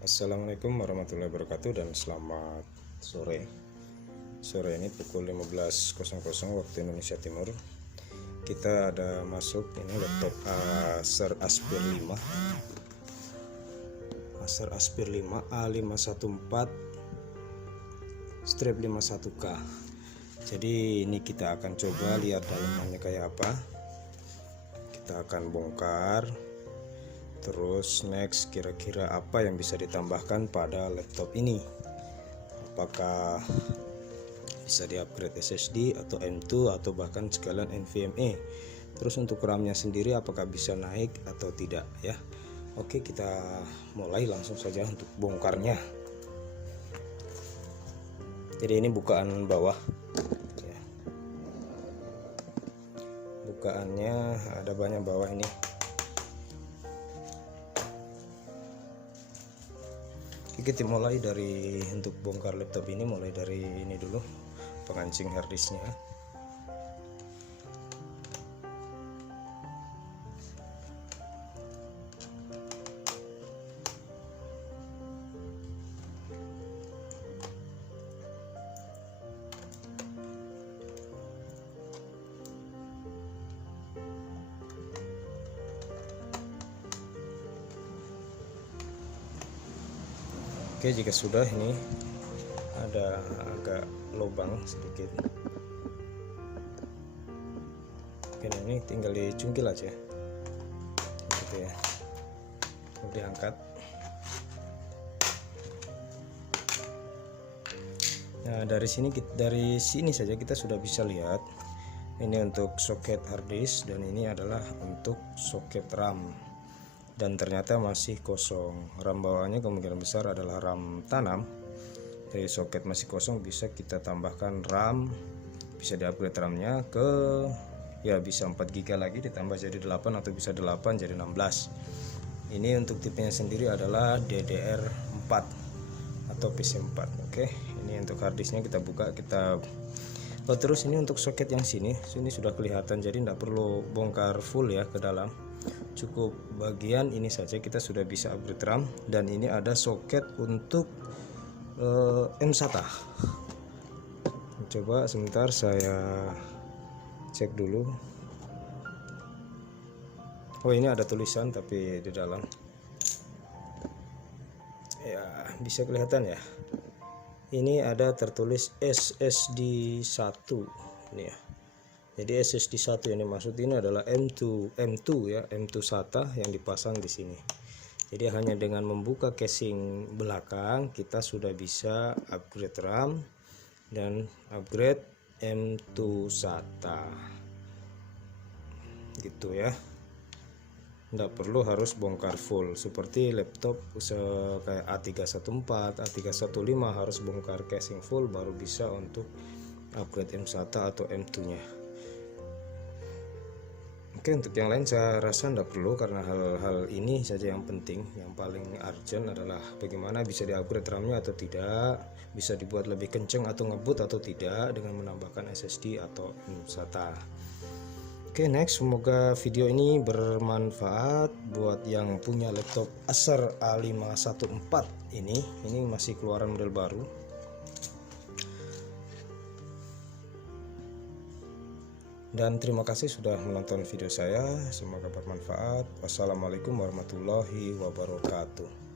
Assalamualaikum warahmatullahi wabarakatuh dan selamat sore. Sore ini pukul 15.00 waktu Indonesia Timur. Kita ada masuk ini laptop Acer Aspire 5. Acer Aspire 5 A514/51K. Jadi ini kita akan coba lihat dalamannya kayak apa. Kita akan bongkar. Terus next, kira-kira apa yang bisa ditambahkan pada laptop ini? Apakah bisa di-upgrade SSD atau M2 atau bahkan sekalian NVMe? Terus untuk RAM-nya sendiri apakah bisa naik atau tidak ya? Oke, kita mulai langsung saja untuk bongkarnya. Jadi ini bukaan bawah ya. Bukaannya ada banyak bawah ini. Kita mulai dari untuk bongkar laptop ini, mulai dari ini dulu, pengancing harddisknya. Oke, jika sudah, ini ada agak lubang sedikit. Oke, ini tinggal dicungkil aja gitu ya, lalu diangkat. Nah, dari sini saja kita sudah bisa lihat ini untuk soket harddisk dan ini adalah untuk soket RAM. Dan ternyata masih kosong. RAM bawahnya kemungkinan besar adalah RAM tanam. Dari soket masih kosong, bisa kita tambahkan RAM, bisa di-upgrade RAM-nya ke ya bisa 4 GB lagi ditambah jadi 8 atau bisa 8 jadi 16. Ini untuk tipenya sendiri adalah DDR4 atau PC4. Oke, ini untuk harddisknya kita buka, terus ini untuk soket yang sini sudah kelihatan, jadi tidak perlu bongkar full ya ke dalam. Cukup bagian ini saja kita sudah bisa upgrade RAM. Dan ini ada soket untuk M-SATA. Coba sebentar saya cek dulu. Oh, ini ada tulisan tapi di dalam ya bisa kelihatan ya, ini ada tertulis SSD 1 ini ya. Jadi SSD 1 yang dimaksud ini adalah M2 ya, M2 SATA yang dipasang di sini. Jadi hanya dengan membuka casing belakang kita sudah bisa upgrade RAM dan upgrade M2 SATA. Gitu ya. Tidak perlu harus bongkar full seperti laptop kayak A314, A315 harus bongkar casing full baru bisa untuk upgrade M-SATA atau M2-nya. Oke, untuk yang lain saya rasa tidak perlu karena hal-hal ini saja yang penting. Yang paling urgent adalah bagaimana bisa di-upgrade RAM-nya atau tidak, bisa dibuat lebih kenceng atau ngebut atau tidak dengan menambahkan SSD atau SATA. Oke, next, semoga video ini bermanfaat buat yang punya laptop Acer A514 ini masih keluaran model baru. Dan terima kasih sudah menonton video saya, semoga bermanfaat. Wassalamualaikum warahmatullahi wabarakatuh.